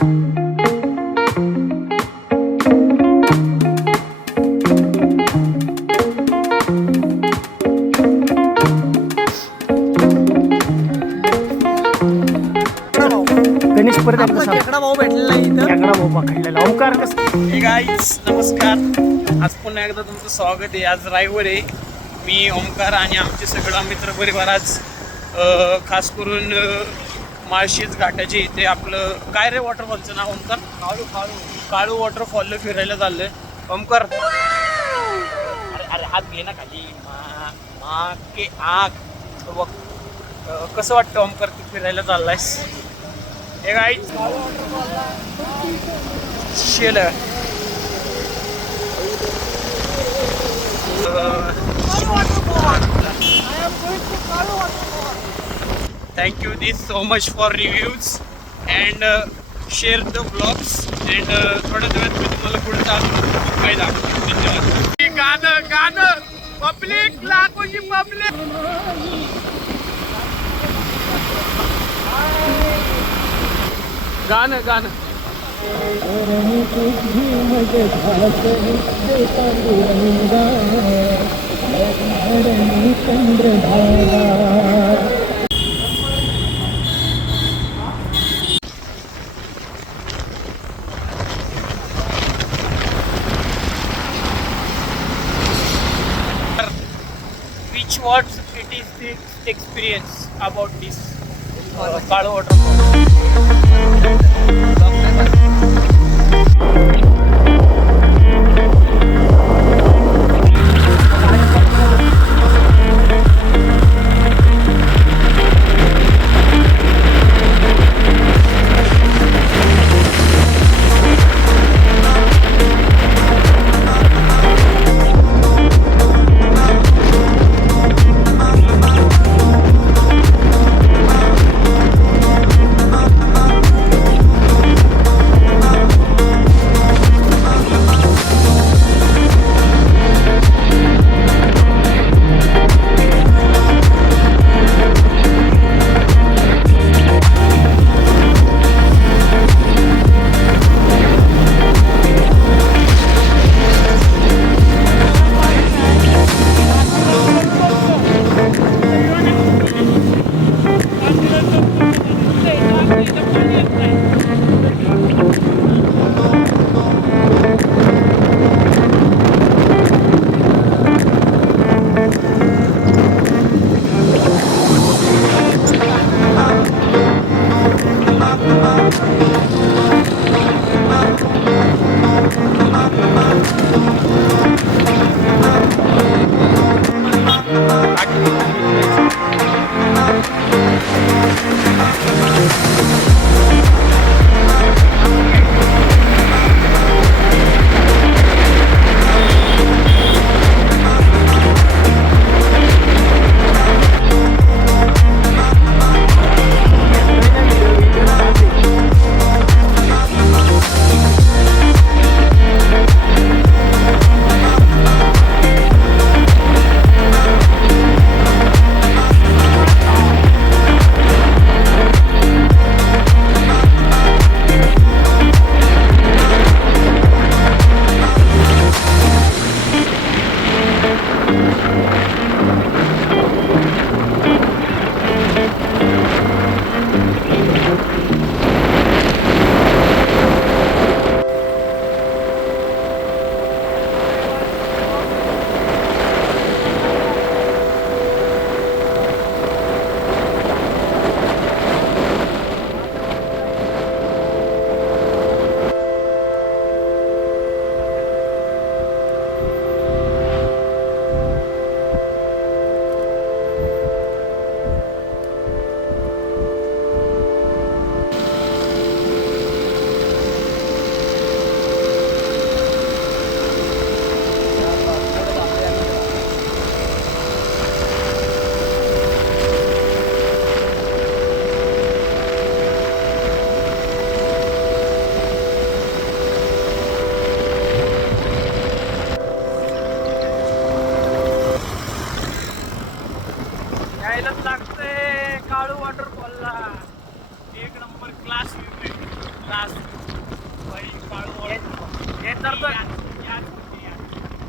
गणेश परत एकदा सांग. खेकडा भाऊ भेटलेला इथं. खेकडा भाऊ पकडलेला. ओंकार कसं? हे गाईज नमस्कार. आज पुन्हा एकदा तुमचं स्वागत आहे. आज रविवार आहे. मी ओंकार आणि आमचे सगळं मित्र परिवार आज खास करून माळशेज घाटाचे इथे आपलं काय रे वॉटरफॉलचं नाव ओंकार? काळू वॉटरफॉलला फिरायला चाललंय. ओंकार अरे अरे हात घे ना खाली. के आग बघ कसं वाटतं ओंकार तू फिरायला चाललायस? हे गाईज शेल thank you this so much for reviews and share the vlogs and थोड्या वेळात मी तुम्हाला पुढचा काय दाखवतो. धन्यवाद. गाणं पब्लिक लाखोची पब्लिक गाणं which what it is the experience about this Kalu waterfall?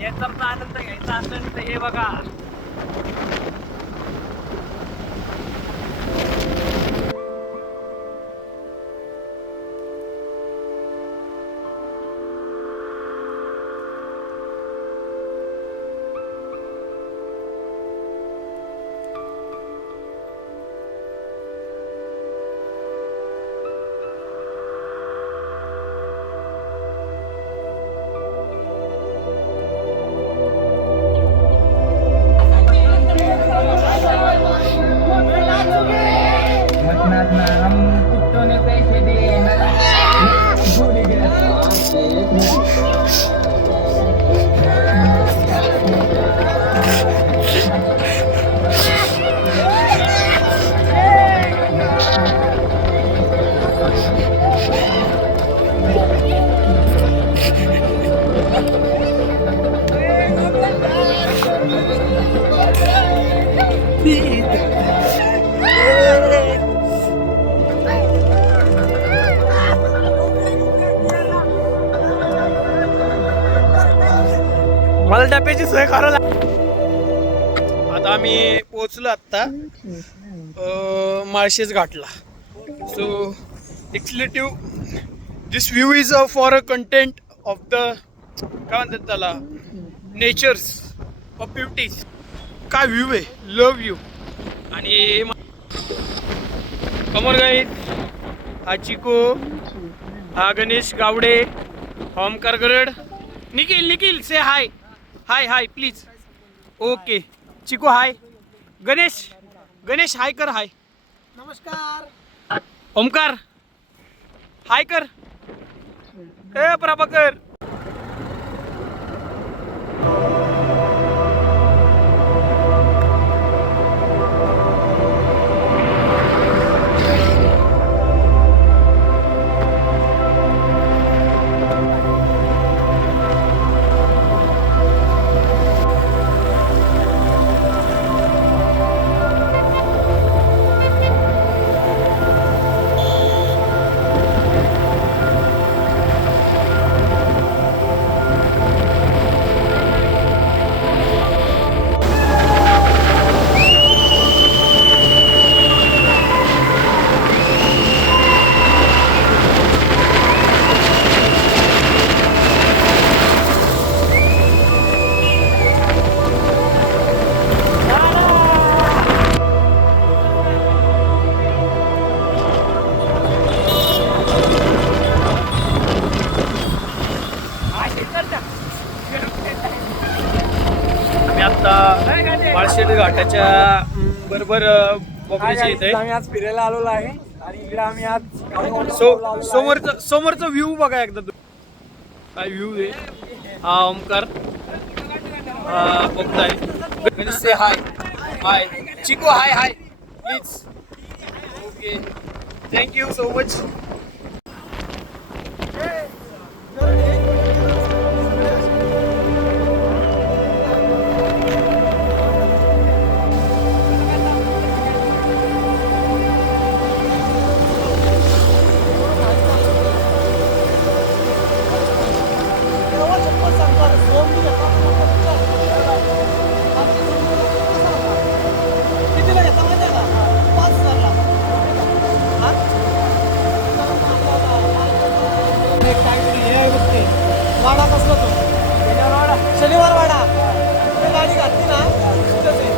हे तर आनंद घ्यायचा असेल तर हे बघा. मला डब्याची सोय करायला. आता आम्ही पोहोचलो आत्ता माळशेज घाटला. So exclusive this view is for a content of the काय म्हणतात त्याला नेचर्स ऑफ ब्युटीज. काय व्ह्यू आहे, लव व्ह्यू. आणि कमर गाईत हा चिको, हा गणेश गावडे, ओमकार गरड, निखिल से hi high hi please. Okay Chico हाय, गणेश हाय कर, हाय. नमस्कार. ओमकार हाय कर. ए प्रभाकर. माळशेज घाटाच्या बरोबर बोगद्याच्या इथे आम्ही आज फिरायला आलेलो आहे आणि इकडे आम्ही आज समोरचा व्ह्यू बघा एकदा. काय व्ह्यू आहे. हा ओमकार बघताय. Ganesh say hi hi. Chiko hi hi please. Okay thank you so much. वाडा कसला तो शनिवार वाडा गाडी घातली ना तिथंच आहे.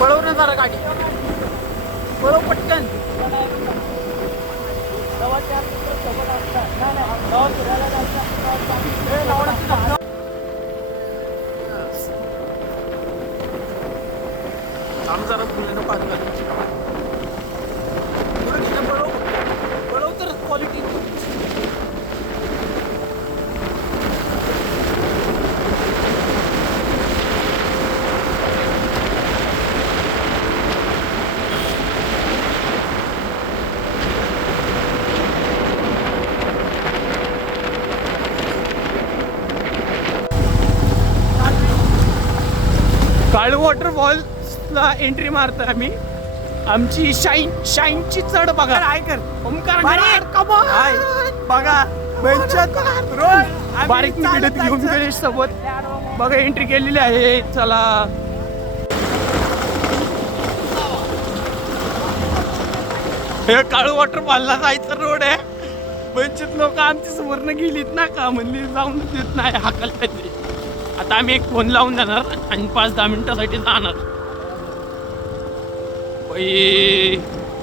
पळवणं जरा गाडी पळव पटकन. थांब जरा फुलानं पाणी घाल. थोडं घेणं बळव तर क्वालिटी. काळू वॉटरफॉलला एंट्री मारतो आम्ही. आमची शाईनची चढ बघा. काय कर ओमकार हाय बघा रोड बारीक मिडत घेऊन गणेश सोबत बघा एंट्री केलेली आहे. चला हे काळू वॉटरफॉलला जायचं रोड आहे. वंचित लोक आमच्या समोरनं गेलीत ना का म्हणली जाऊन देत नाही हाकलता ते. आता आम्ही एक फोन लावून जाणार आणि 5-10 मिनिटासाठी जाणार.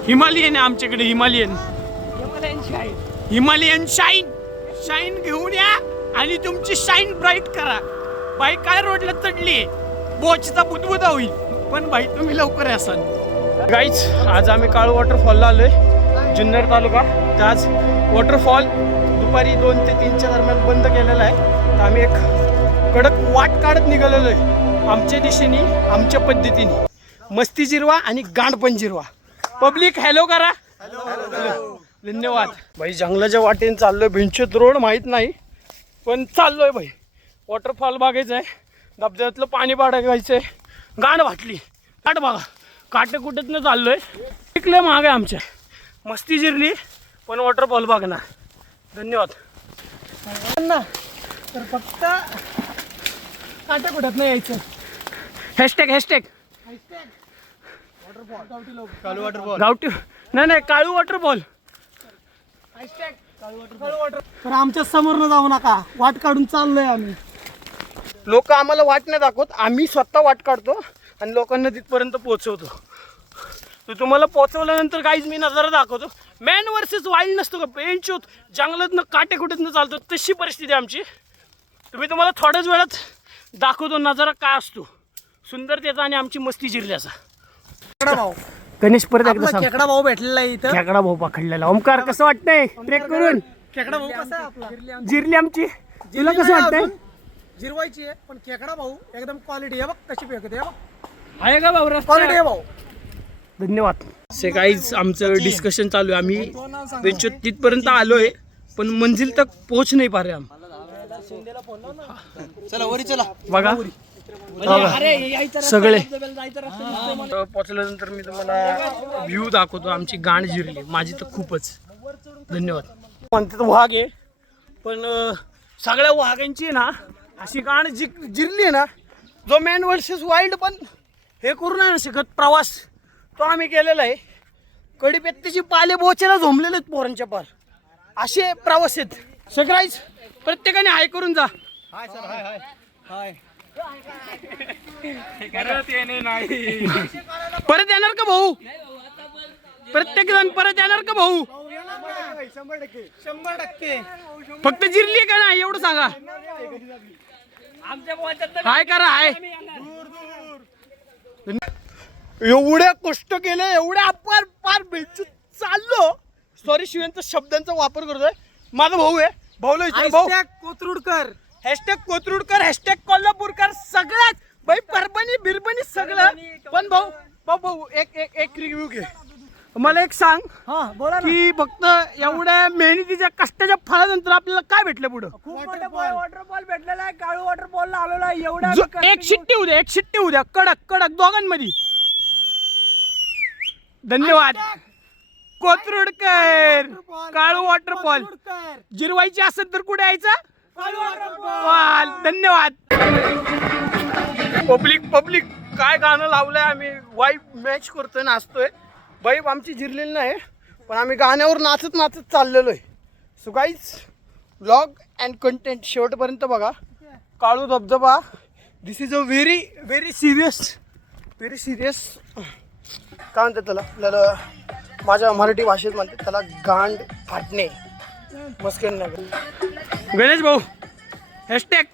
हिमालयन आहे आमच्याकडे. हिमालयन शाईन घेऊन या आणि तुमची शाईन ब्राईट करा. बाई काय रोडला चढली बोचचा बुदबुदा होईल पण बाई तुम्ही लवकर असाल. गाईज आज आम्ही काळू वॉटरफॉलला आलोय जुन्नर तालुका. तर आज वॉटरफॉल दुपारी 2 ते 3च्या दरम्यान बंद केलेला आहे. तर आम्ही एक कडक वाट काढत निघालेलो आहे आमच्या दिशेने आमच्या पद्धतीने. मस्ती जिरवा आणि गांड पण जिरवा. पब्लिक हॅलो करा. धन्यवाद. भाई जंगलाच्या वाटेने चाललोय. भिंचत रोड माहीत नाही पण चाललोय भाई. वॉटरफॉल बघायचं आहे. धबधब्यातलं पाणी बघायचं आहे. गांड वाटली काट बघा. काटे कुठेच न चाललोय. टिकले महाग आहे आमच्या. मस्ती जिरली पण वॉटरफॉल बघणार. धन्यवाद. तर फक्त काट्या कुठत नाही यायचं. हॅशटॅग काळू वॉटरफॉल गावठी नाही काळू वॉटरफॉल. तर आमच्या समोर न जाऊ नका. वाट काढून चाललोय आम्ही. लोक आम्हाला वाट नाही दाखवत. आम्ही स्वतः वाट काढतो आणि लोकांना तिथपर्यंत पोहोचवतो. तर तुम्हाला पोहोचवल्यानंतर काहीच मी नजारा दाखवतो. मॅन वर्सेस वाईल्ड नसतो का. पेंच होत जंगलातनं काटे कुठेतनं चालतो तशी परिस्थिती आमची. तुम्हाला थोड्याच वेळात दाखवतो नजारा काय असतो सुंदरतेचा आणि आमची मस्ती जिरल्याचा. खेकडा भाऊ गणेश परत एकदा सांग. खेकडा भाऊ भेटलेला आहे इथं. खेकडा भाऊ पकडलेला. ओमकार कसं वाटतंय ट्रेक करून. खेकडा भाऊ कसा आहे आपला. जिरली आमची. तुला कसं वाटतंय. जिरवायची आहे पण खेकडा भाऊ एकदम क्वालिटी आहे. बघ कशी फेकते आहे. बघ आहे का भाऊ क्वालिटी आहे भाऊ. धन्यवाद. से काहीच आमचं डिस्कशन चालू आहे. आम्ही तिथपर्यंत आलोय पण मंजिल तक पोहोच नाही पा रे हम. चला वरी चला बघा सगळे पोचल्यानंतर मी तुम्हाला व्ह्यू दाखवतो. आमची गांड जिरली माझी तर खूपच. धन्यवाद. म्हणतात वाघ आहे पण सगळ्या वाघांची आहे ना अशी गांड जिरली आहे ना. जो मॅन वर्सेस वाईल्ड पण हे करू नाही ना शकत प्रवास तो आम्ही केलेला आहे. कडीपेत्त्याची पाले बोचेला झोंबलेले आहेत पोरांच्या पार. असे प्रवास आहेत. सगळ्याच प्रत्येकाने हाय करून जा. हाय सर हाय हाय. परत येणार का भाऊ. प्रत्येक जण परत येणार का भाऊ. 100% फक्त जिरली का नाही एवढं सांगा. हाय करा हाय. एवढ्या कष्ट केले एवढ्या पार पार बेचून चाललो. सॉरी शिवांचा शब्दांचा वापर करतोय. माझा भाऊ आहे. भाऊला विचार भाऊ. कोथरूडकर हॅशटॅग कोथरूडकर हॅशटॅग कोल्हापूरकर सगळ्यात भाई परभणी बिरबणी सगळं. पण भाऊ भाऊ भाऊ एक रिव्ह्यू घे. मला एक सांग हा बोला ना. की फक्त एवढ्या मेहनतीच्या कष्टाच्या फळानंतर आपल्याला काय भेटलं पुढं. खूप मोठा वॉटरफॉल भेटलेला आहे. काळू वॉटरफॉलला आलेला आहे. एवढा एक शिट्टी उद्या कडक दोघांमध्ये. धन्यवाद. कोथरूडकर काळू वॉटरफॉल जिरवायची असेल तर कुठे यायचं. धन्यवाद. पब्लिक काय गाणं लावलंय. आम्ही वाईब मॅच करतोय नाचतोय. वाईब आमची जिरलेली नाही पण आम्ही गाण्यावर नाचत चाललेलो आहे. So guys vlog and content शेवटपर्यंत बघा. काळू धबधबा दिस इज अ व्हेरी सिरियस काय म्हणतात त्याला माझ्या मराठी भाषेत म्हणतात त्याला गांड फाटणे. मस्कन नगर. गणेश भाऊ हॅशटॅग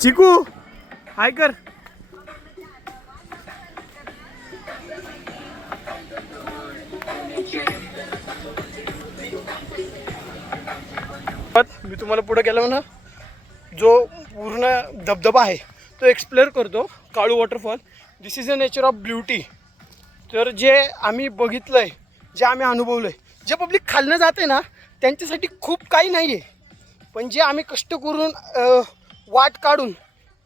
चिकू हाय कर. मी तुम्हाला पुढे गेलो ना, जो पूर्ण धबधबा आहे तो एक्सप्लोर करतो, Kalu waterfall. This is a nature of beauty. तर जे आम्ही बघितलं आहे, जे आम्ही अनुभवलं आहे, जे पब्लिक खालनं जाते ना त्यांच्यासाठी खूप काही नाही आहे, पण जे आम्ही कष्ट करून वाट काढून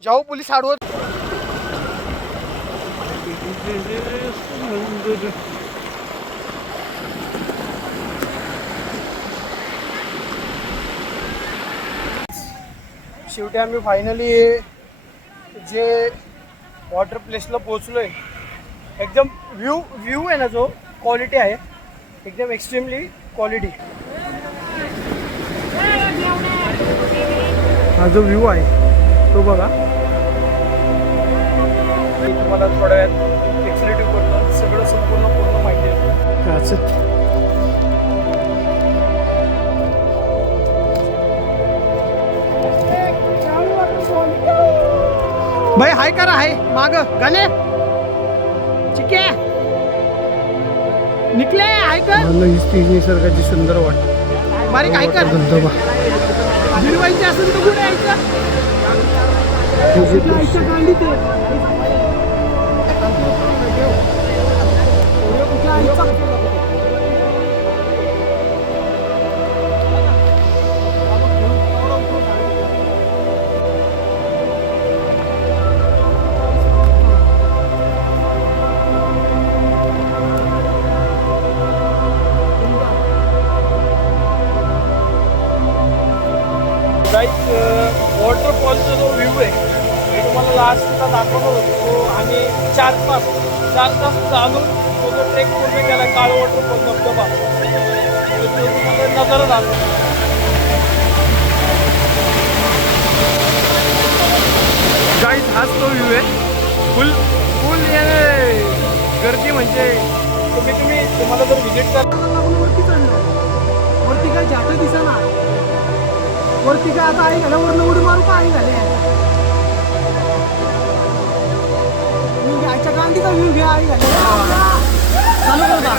जेव्हा पोलीस आडवत. शेवटी आम्ही फायनली जे वॉटर प्लेसला पोचलो आहे. एकदम व्ह्यू आहे ना, जो क्वालिटी आहे एकदम एक्स्ट्रीमली क्वालिटी. हा जो व्ह्यू आहे तो बघा. मी तुम्हाला थोड्या वेळात एक्सप्लेटिव्ह करतो, सगळं पूर्ण माहिती आहे. भाई हाय करा, हाय माग गाणे चिके निकले, हाय कर. निसर्गाची सुंदर वाट बारीक हाय कर. धबधबा गिरवायचे असेल तर कुठे यायचं. वॉटरफॉलचा जो व्ह्यू आहे मी तुम्हाला लास्टला दाखवणार होतो. आणि 4 तास चालून तो जो ट्रेक पूर्ण केला काळू वॉटरफॉल धबधबा, तुम्हाला नजारा झाला. गाईज हाच तो व्ह्यू आहे. फुल गर्दी म्हणजे तुम्हाला जर व्हिजिट वरती चढलो, वरती काय जातं दिसेना. वरती काय आता आई झाल्या वरनं उडी मारू का आई झाले. आईच्या गांडीचा व्ह्यू घ्या आई झाले. चालू करता.